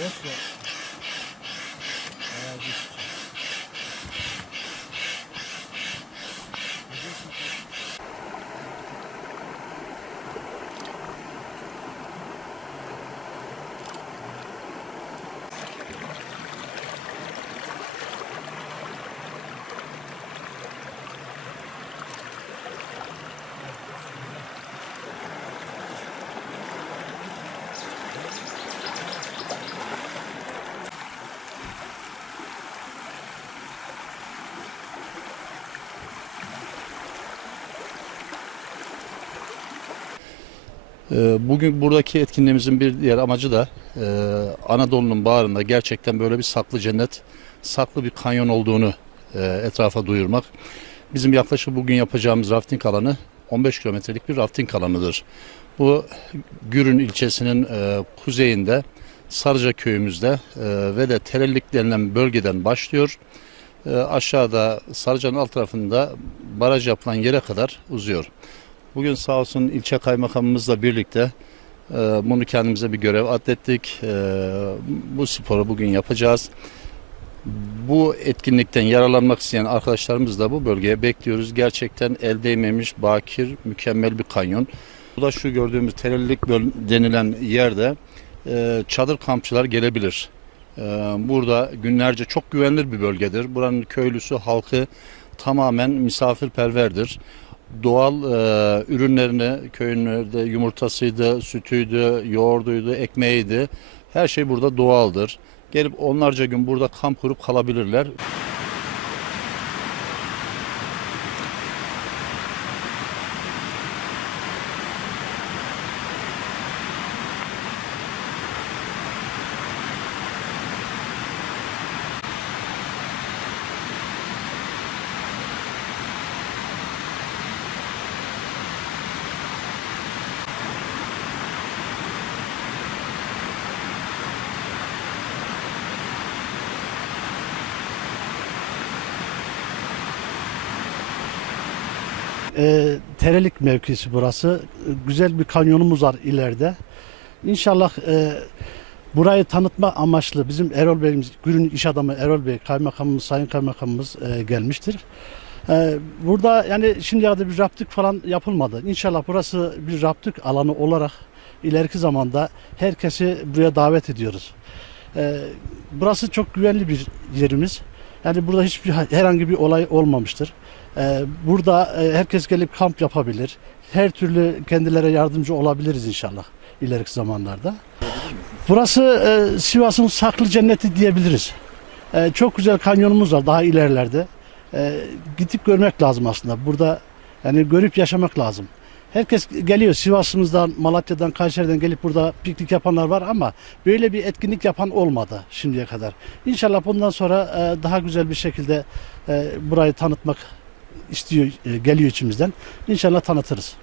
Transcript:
ですね。Bugün buradaki etkinliğimizin bir diğer amacı da e, Anadolu'nun bağrında gerçekten böyle bir saklı cennet, saklı bir kanyon olduğunu e, etrafa duyurmak. Bizim yaklaşık bugün yapacağımız rafting alanı 15 kilometrelik bir rafting alanıdır. Bu Gürün ilçesinin e, kuzeyinde Sarıca köyümüzde ve de Terellik denilen bölgeden başlıyor. Aşağıda Sarıca'nın alt tarafında baraj yapılan yere kadar uzuyor. Bugün sağ olsun ilçe kaymakamımızla birlikte e, bunu kendimize bir görev atlettik. E, bu sporu bugün yapacağız. Bu etkinlikten yararlanmak isteyen arkadaşlarımız da bu bölgeye bekliyoruz. Gerçekten el değmemiş, bakir, mükemmel bir kanyon. Bu da şu gördüğümüz terellik böl- denilen yerde e, çadır kampçılar gelebilir. E, burada günlerce çok güvenilir bir bölgedir. Buranın köylüsü, halkı tamamen misafirperverdir doğal e, ürünlerini köyünlerde yumurtasıydı, sütüydü, yoğurduydu, ekmeğiydi. Her şey burada doğaldır. Gelip onlarca gün burada kamp kurup kalabilirler. E, Terelik mevkisi burası. Güzel bir kanyonumuz var ileride. İnşallah e, burayı tanıtma amaçlı bizim Erol Bey'imiz, Gürün iş adamı Erol Bey, kaymakamımız, sayın kaymakamımız e, gelmiştir. E, burada yani şimdiye kadar bir raptık falan yapılmadı. İnşallah burası bir raptık alanı olarak ileriki zamanda herkesi buraya davet ediyoruz. E, burası çok güvenli bir yerimiz. Yani burada hiçbir herhangi bir olay olmamıştır. Ee, Burada e, herkes gelip kamp yapabilir. Her türlü kendilere yardımcı olabiliriz inşallah ileriki zamanlarda. Burası e, Sivas'ın saklı cenneti diyebiliriz. E, Çok güzel kanyonumuz var daha ilerlerde. Gidip görmek lazım aslında. Burada yani görüp yaşamak lazım. Herkes geliyor Sivas'ımızdan, Malatya'dan, Kayseri'den gelip burada piknik yapanlar var ama böyle bir etkinlik yapan olmadı şimdiye kadar. İnşallah bundan sonra daha güzel bir şekilde burayı tanıtmak istiyor, e, geliyor içimizden. İnşallah tanıtırız.